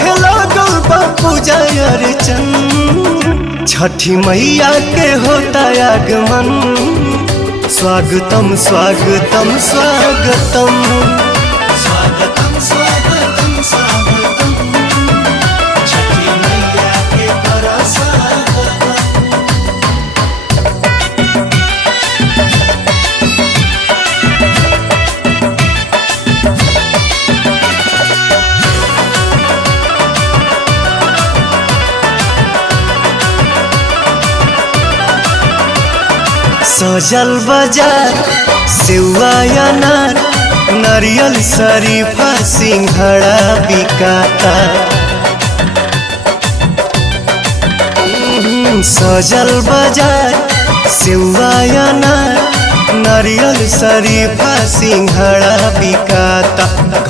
होखे लागल बा पूजा अर्चन, छठी मैया के होता आगमन। स्वागतम स्वागतम स्वागतम स्वागतम स्वागतम स्वागतम, छठी मैया के बड़ा स्वागतम। सजल बाजार सेवा अनार, नारियल शरीफा सिंघड़ा बिकाता। सजल बाजार सेवा अनार, नारियल शरीफा सिंघड़ा बिकाता।